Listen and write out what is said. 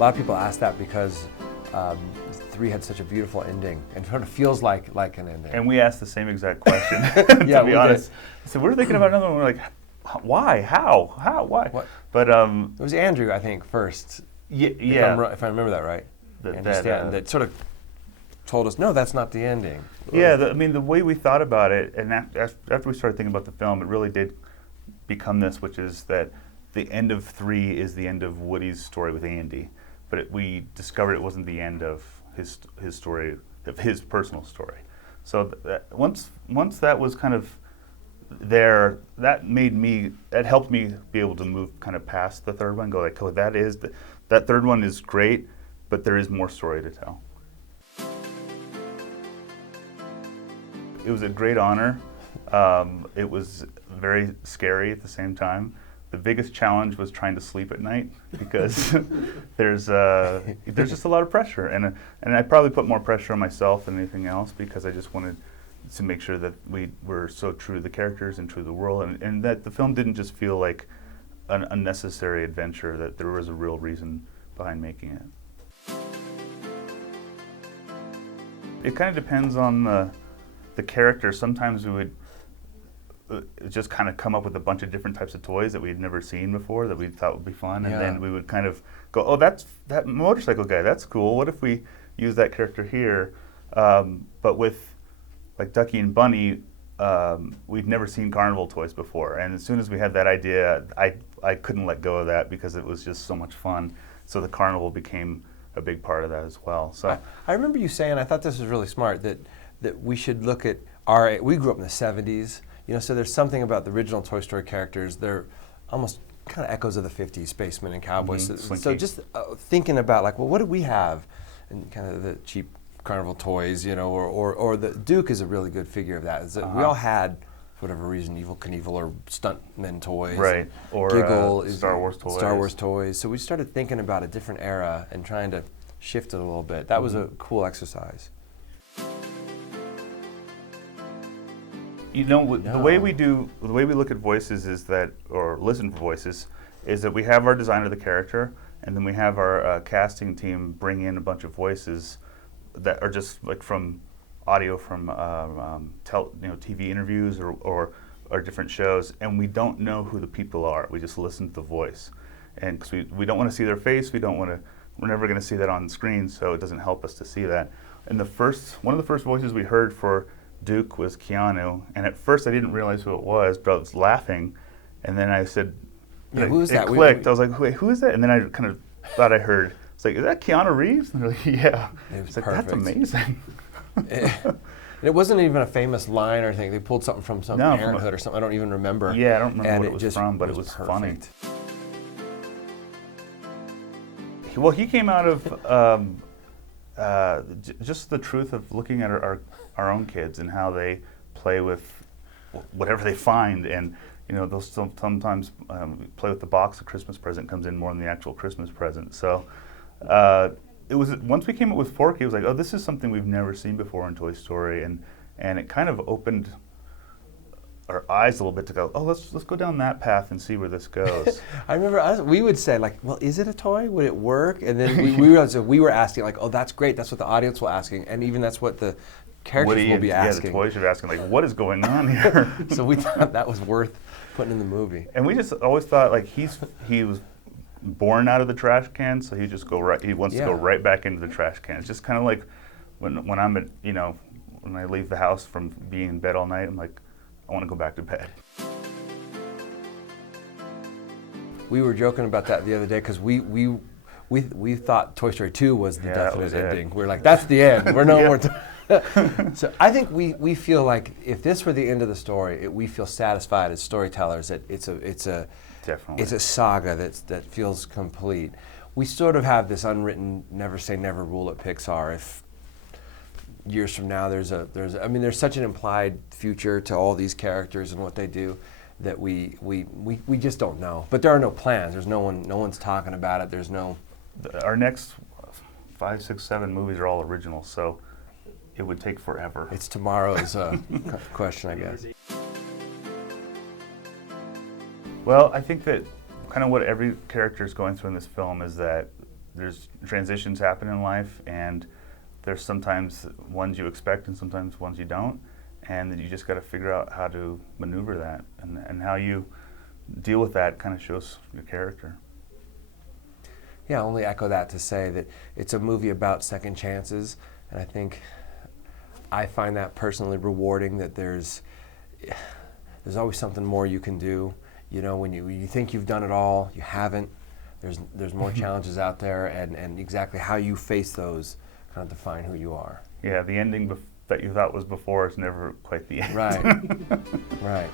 A lot of people ask that because 3 had such a beautiful ending and sort of feels like an ending. And we asked the same exact question, Yeah, to be honest. So we're thinking about another one, we're like, why? How? Why? What? But it was Andrew, I think, first. Yeah. If I remember that right. That sort of told us, no, that's not the ending. Yeah, the way we thought about it, and after we started thinking about the film, it really did become this, which is that the end of 3 is the end of Woody's story with Andy, but we discovered it wasn't the end of his story, of his personal story. So once that was kind of there, that helped me be able to move kind of past the third one, go like, oh, that third one is great, but there is more story to tell. It was a great honor. It was very scary at the same time. The biggest challenge was trying to sleep at night because there's just a lot of pressure, and I probably put more pressure on myself than anything else because I just wanted to make sure that we were so true to the characters and true to the world, and that the film didn't just feel like an unnecessary adventure, that there was a real reason behind making it. It kind of depends on the character. Sometimes we would just kind of come up with a bunch of different types of toys that we'd never seen before that we thought would be fun, and then we would kind of go, oh, that motorcycle guy, that's cool. What if we use that character here? But with like Ducky and Bunny, we'd never seen carnival toys before, and as soon as we had that idea, I couldn't let go of that because it was just so much fun. So the carnival became a big part of that as well. So I remember you saying, I thought this was really smart, that we should look at we grew up in the 70s, so there's something about the original Toy Story characters. They're almost kind of echoes of the 50s, spacemen and cowboys. So just thinking about like, well, what do we have? And kind of the cheap carnival toys, or the Duke is a really good figure of that. Is that we all had, for whatever reason, Evel Knievel or stuntmen toys. Right, or Giggle is Star Wars toys. Star Wars toys. So we started thinking about a different era and trying to shift it a little bit. That was a cool exercise. The way we look at voices is that, or listen for voices, is that we have our design of the character, and then we have our casting team bring in a bunch of voices that are just like from audio from TV interviews or different shows, and we don't know who the people are. We just listen to the voice, and because we don't want to see their face, we're never going to see that on screen, so it doesn't help us to see that. And one of the first voices we heard for Duke was Keanu, and at first I didn't realize who it was, but I was laughing, and then I said, who is that? It clicked. I was like, wait, who is that? And then I kind of thought I heard, it's like, is that Keanu Reeves? And they're like, yeah. It's like, perfect. That's amazing. It wasn't even a famous line or anything. They pulled something from some Parenthood or something. I don't even remember. Yeah, I don't remember what it was from, but it was funny. Well, he came out of just the truth of looking at our own kids and how they play with whatever they find, and they'll sometimes play with the box. A Christmas present comes in more than the actual Christmas present. So it was, once we came up with Forky, it was like, oh, this is something we've never seen before in Toy Story, and it kind of opened our eyes a little bit to go, oh, let's go down that path and see where this goes. I remember we would say, like, well, is it a toy? Would it work? And then we were asking, like, oh, that's great. That's what the audience will asking, and even that's what the characters will be asking. Yeah, the toys are asking, like, what is going on here? So we thought that was worth putting in the movie. And we just always thought, like, he was born out of the trash can, so he wants to go right back into the trash can. It's just kind of like when I'm at, when I leave the house from being in bed all night, I'm like, I want to go back to bed. We were joking about that the other day because we thought Toy Story 2 was the definite ending. We're like, that's the end. We're no more. So I think we feel like if this were the end of the story, we feel satisfied as storytellers that it's a saga that feels complete. We sort of have this unwritten never say never rule at Pixar. If years from now there's such an implied future to all these characters and what they do that we just don't know. But there are no plans. There's no one's talking about it. There's no. Our next 5, 6, 7 movies are all originals, so it would take forever. It's tomorrow's question, I guess. Well, I think that kind of what every character is going through in this film is that there's transitions happen in life, and there's sometimes ones you expect and sometimes ones you don't, and you just got to figure out how to maneuver that, and how you deal with that kind of shows your character. Yeah, I'll only echo that to say that it's a movie about second chances, and I think I find that personally rewarding, that there's always something more you can do. You know, when you think you've done it all, you haven't. There's more challenges out there, and exactly how you face those kind of define who you are. Yeah, the ending that you thought was before is never quite the end. Right, right.